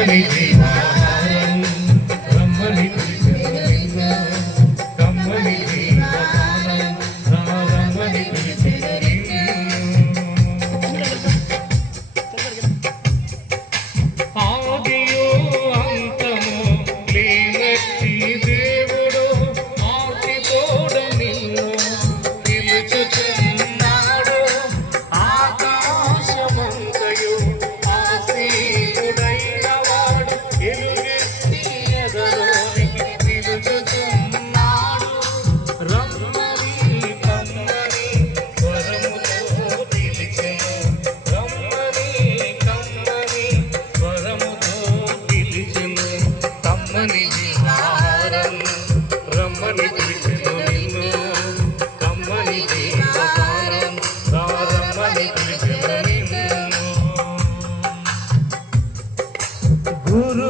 కమ్మని జీవాహారం రమ్మని పిలిచెను నిన్ను కమ్మని జీవపానం రమ్మని పిలిచెను నిన్ను ఆదియో అంతము లేనట్టి దేవుడు ఆర్తితోడ నిన్ను పిలుచుచున్నాడు ఆకాశమంతయు ఆసీనుడైన వాడు ఎలుగెత్తి ఎదలోనికి పిలుచుచున్నాడు రమ్మని కమ్మని స్వరముతో పిలిచెను రమ్మని కమ్మని స్వరముతో పిలిచెను కమ్మని జీవాహారం రమ్మని పిలిచెను నిన్ను కమ్మని జీవపానం రమ్మని పిలిచెను నిన్ను గురు